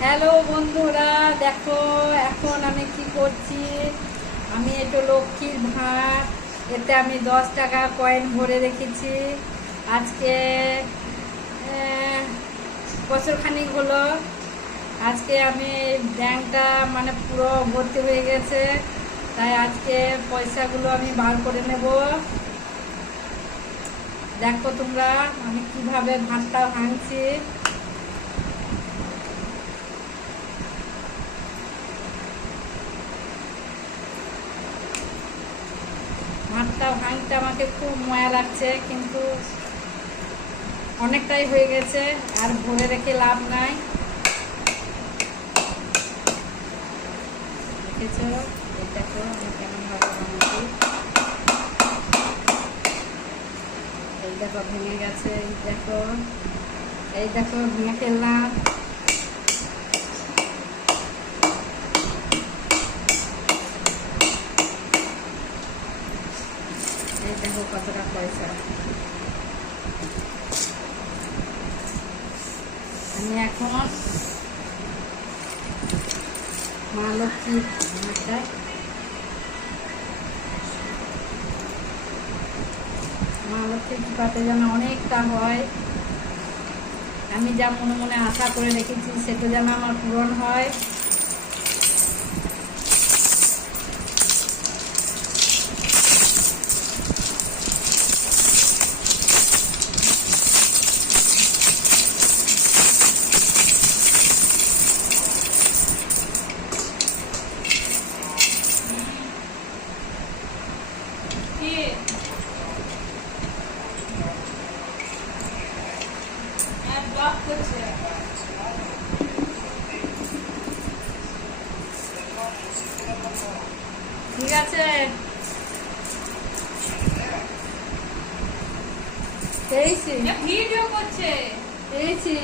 Hello বন্ধুরা, দেখো এখন আমি কি করছি। আমি একটু লক্ষ্মীর ভাঁড়, এতে আমি 10 টাকা কয়েন ভরে রেখেছি। আজকে বছরখানিক হলো। আজকে আমি ব্যাংকটা মানে পুরো ভর্তি হয়ে গেছে, তাই আজকে পয়সাগুলো আমি বার করে নেব। দেখো তোমরা আমি কিভাবে ভাঁড়টা ভাঙছি। ভাতটা ভাঙতে আমাকে খুব ময়া লাগছে, কিন্তু অনেকটাই হয়ে গেছে, আর ভরে রেখে লাভ নাই। দেখেছ, এই দেখো আমি কেমনভাবে ভাঙছি। এই দেখো ভেঙে গেছে, এই দেখো ভেঙে ফেললাম। এই দেখো কতটা পয়সা। আমি এখন মা লক্ষ্মীর ভাঁড়টা মা লক্ষ্মীর কৃপাতে যেন অনেকটা হয়। আমি যা মনে মনে আশা করে রেখেছি সেটা যেন আমার পূরণ হয়। ঠিক আছে, পেয়েছি ভিডিও করছে। পেয়েছি।